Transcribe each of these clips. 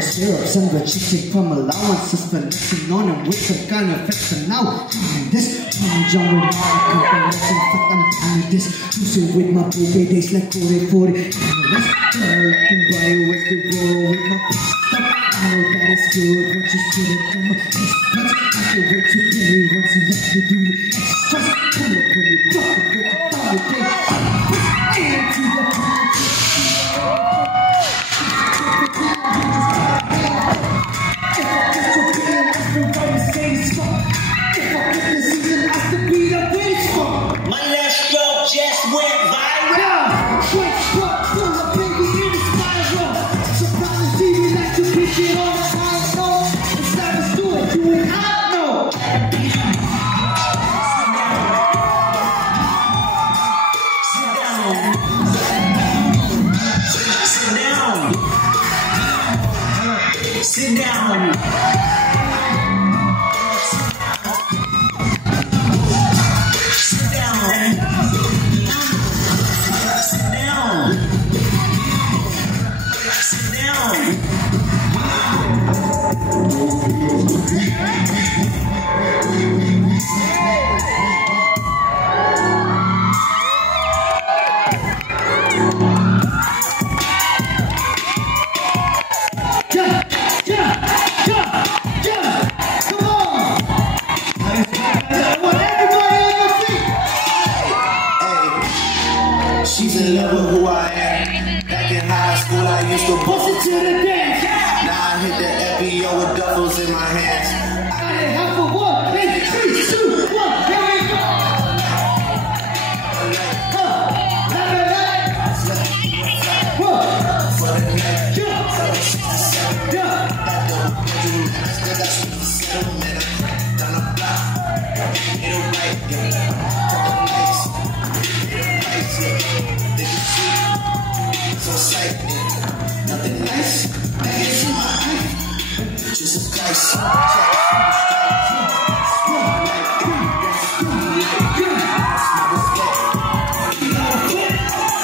Syrups and the chicken from allowances for mixing on and with some kind of effects. And now this John with my compilation, fuck I'm doing this. Using with my baby days like 40-40. And the rest girl I can buy you with the roll with my stuff. I know that it's good once you see it from my face. But I can't wait to pay once you let me do it. It's just come up when you drop it, break it down the day. And to the sit down. She's in love with who I am. Back in high school, I used to bust it to the dance. Now I hit the FBO with duffels in my hands. I did half of one, maybe 3, 2, 1, here we go. Nothing nice, baggage in my life. Jesus Christ.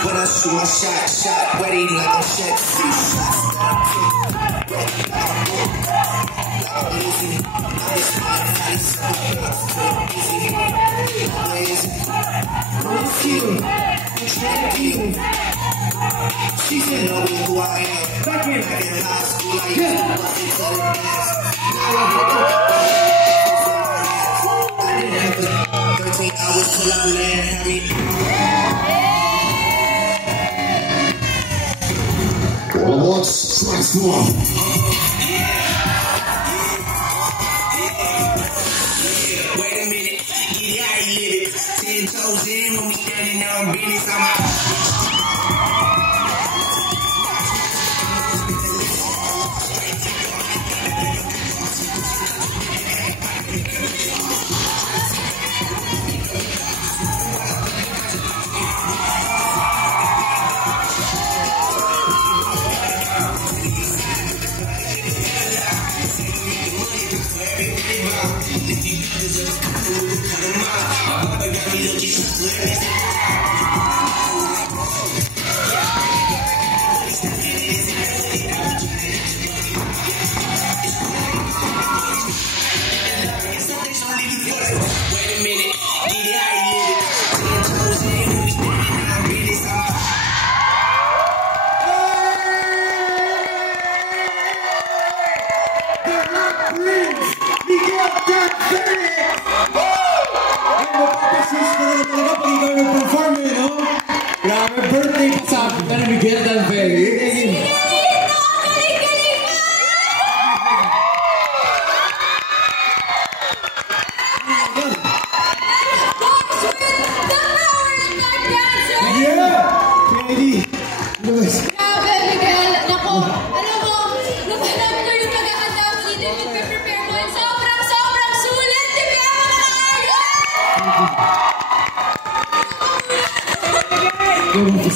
When I shoot my shot, ready like I'm Shaq. 6 shots. She's in love with who I am. Back in high school, I used to bust it to the dance. I didn't have to 13 hours till I land. All watch, strikes one. Wait a minute, get how you live it. 10 toes in when we standing on business on my. Birthday pa sa akin na Miguel Dalveri.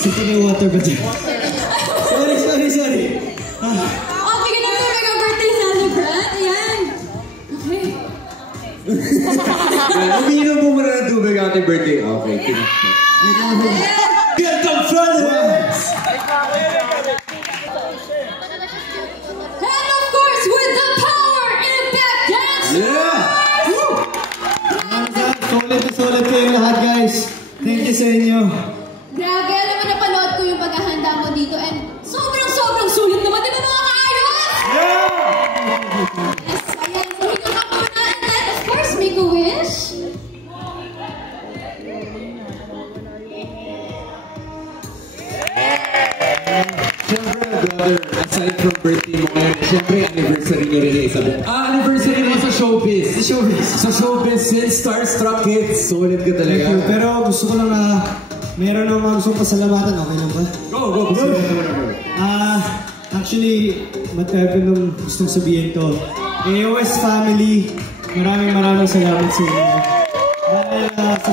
Sige na water ba dyan? Sorry. Oh, bigyan natin mega birthday celebrant. Ayan. Okay. Umiinom mo muna ng tubig ating birthday. Okay, Get them flooded! And of course, with the power impact dance. Solid kayo lahat, guys. Thank you sa inyo. Grabe, alam mo, napanood ko yung paghahanda mo dito and sobrang sulit naman, di ba mga ka-idols? Yes, ayan. So, hinga ka muna and then, of course, make a wish. Siyempre, brother, aside from birthday mo ngayon, siyempre, anniversary nyo rin isa. Anniversary mo sa showbiz. Sa showbiz, since Starstruck Kids, solid ka talaga. Pero gusto ko lang meron ng mga gustong pasalamatan. Okay lang ba? Go. Actually, matagal ko nung gustong sabihin to. AOS family, maraming salamat sa inyo. Dahil sa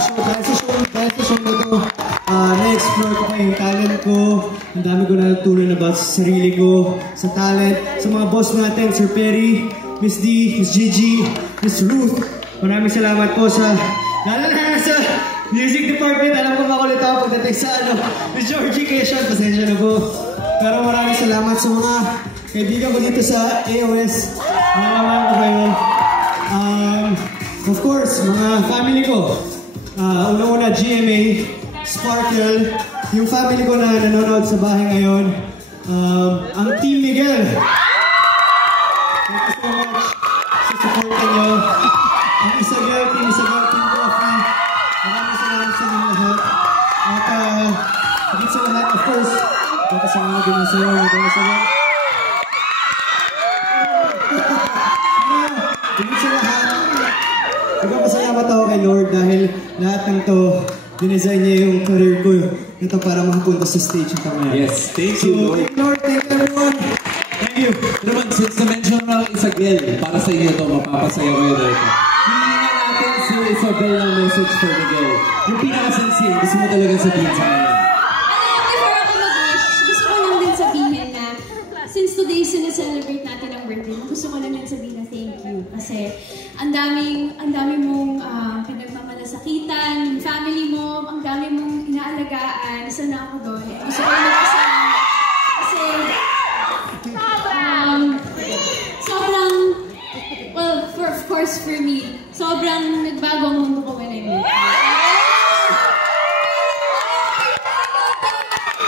show na to, na-explore ko pa yung talent ko. Ang dami ko natutunan about sa sarili ko, sa talent, sa mga boss natin, Sir Perry, Miss D, Miss Gigi, Miss Ruth. Maraming salamat po lalo na sa music department. Alam ko makulit ako pagdating sa Miss Georgie, kaya siya, pasensya na po. Pero maraming salamat sa mga kaibigan ko dito sa AOS. Nalaman ko kayo. Of course, mga family ko. Una-una, GMA, Sparkle, yung family ko na nanonood sa bahay ngayon. Ang Team Miguel. Thank you so much sa support nyo. Ang Isagal, Team Coffee. Maraming salamat sa inyo lahat. At higit sa lahat, of course, kasama din ang sayo. Higit sa lahat, nagpapasalamat ako kay Lord dahil lahat ng to, dinesign niya yung career ko ito para makapunta sa stage ito ngayon. Yes, thank you, Lord. Lord, thank you everyone. Thank you. Naman, since na-mention mo lang Isabel, para sa inyo to, mapapasaya ko yun ito. Hihinga natin si Isabel ng message for Miguel. Yung pinaka-sincere, gusto mo talaga sabihin sa kanya. Before ako mag-wish, gusto ko lang din sabihin na since today sineselebrate natin ang birthday mo, gusto ko lang din sabihin na thank you. Kasi ang dami mong pinagmamalasakitan, family mo, ang dami mong inaalagaan. Isa na ako doon. Gusto ko lang magpasalamat. Kasi well, of course for me, sobrang nagbago ang mundo ko when I met you.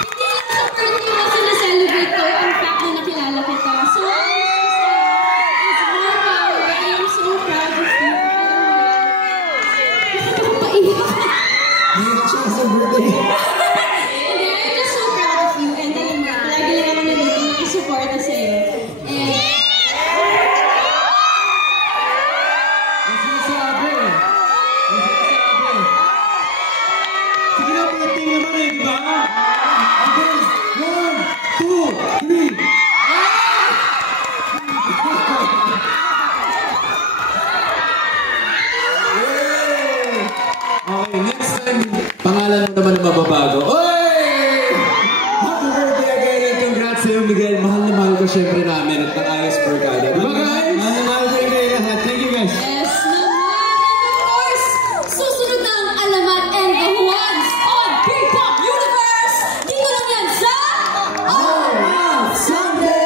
Hindi lang sa birthday mo sineselebrate ko, in fact na nakilala kita. So, it's more power. I am so proud of you. Paiyak. Hindi siya sa birthday. And I'm just so proud of you. And then, lagi lang ako nandito nakisuporta sa'yo. And, Sige na, birthday naman eh, di ba? Okay, 1, 2, 3. Okay, next time, pangalan mo naman ang mababago. Oy! Happy birthday again and congrats sa'yo, Miguel. Mahal na mahal ko syempre namin at ayos Barkada. Di ba guys? Mahal kayo lahat. Thank you guys. yes naman. And of course, susunod na ang alamat and the ones on K-Pop Universe. Dito lang yan sa All Out Sunday!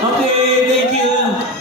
Okay, thank you.